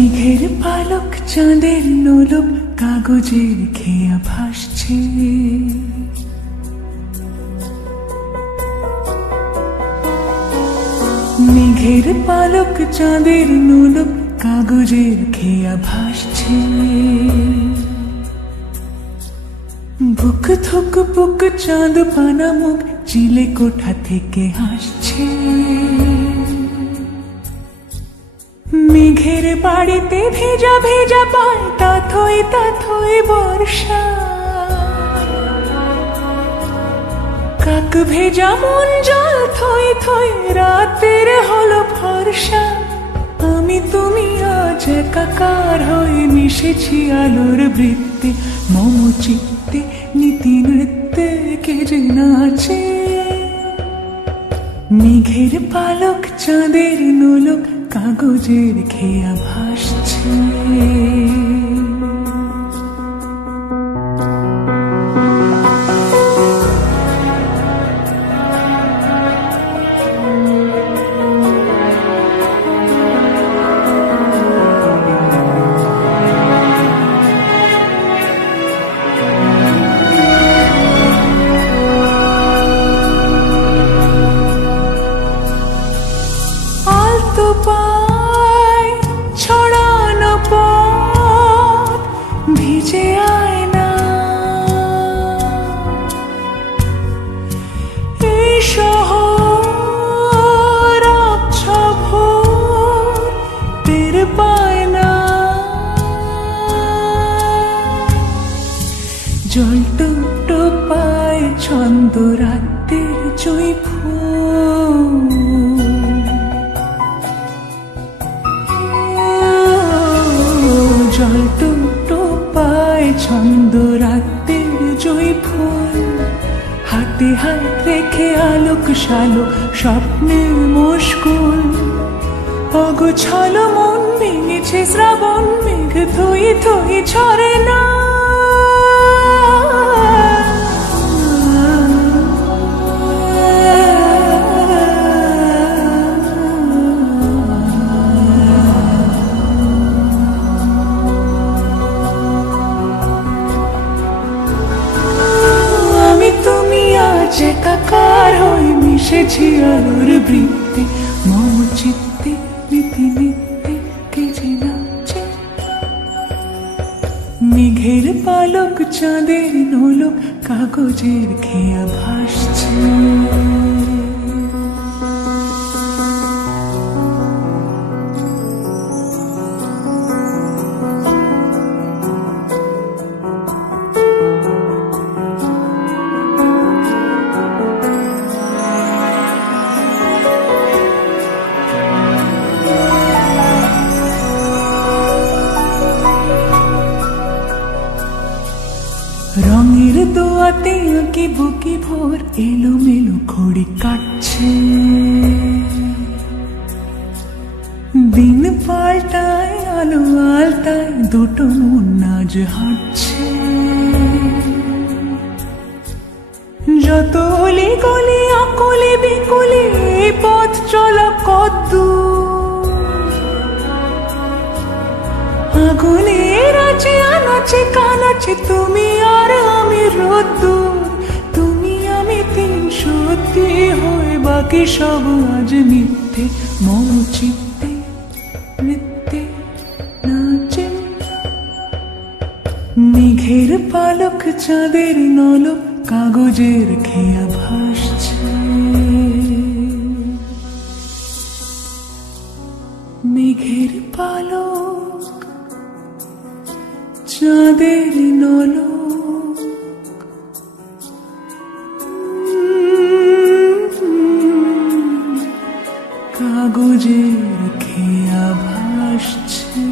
মেঘের পালক চাঁদের নোলক কাগজের খেয়া ভাসছে। মেঘের পালক চাঁদের নোলক কাগজের খেয়া ভাসছে। বুক থুক বুক চাঁদ পানা মুখ চিলে কোঠা থেকে হাসছে। মেঘের বাড়িতে ভেজা ভেজা পায় তাথই বর্ষা। কাক ভেজা মন জল থই থই রাতের হলো ফর্সা। আমি তুমি আজ একাকার হয়ে মিশেছি আলোর বৃত্তে। মম চিত্তে নীতি নৃত্যে কে যে নাচে। মেঘের পালক চাঁদের নোলক কাগজের খেয়া ভাসছে। ছড়ানো পথ ভিজে আয়না। এই শহর আবছা ভোর টের পায় না। জল টুকটো পায় ছন্দ রাতের জুঁই ফুল। জল টুকটো পায় ছন্দ রাতের জুঁই ফুল। হাতে হাত রেখে আলোক শালোক স্বপ্নের মুশকুল। অগোছালো মন ভেঙেছে শ্রাবণ মেঘ থই থই ছড়ে না। একাকার হয়ে মিশেছি আলোর বৃত্তে। মম চিত্তে নীতি নিত্যে কে যে নাচে। মেঘের পালক চাঁদের নোলক কাগজের খেয়া ভাসছে। রঙের দোয়াতে আঁকি বুকি ভোর এলোমেলো ঘড়ি কাটছে। দিন পাল্টায় আলো আলতায় দুটো মন আজ হাঁটছে। যত অলি গলি আকলে বিকলে পথ চলা কদ্দূর। আগুনের আছে আনাচে কানাচে তুমি আর আমি রোদ্দুর। তুমি আমি তিন সত্যি হয়ে বাকি সব আজ মিথ্যে। মম চিত্তে নৃত্যে নাচে। মেঘের পালক চাঁদের নলক কাগজের খেয়া ভাসছে। মেঘের পালক চাঁদের নলক কাগজের খেয়া ভাসছে।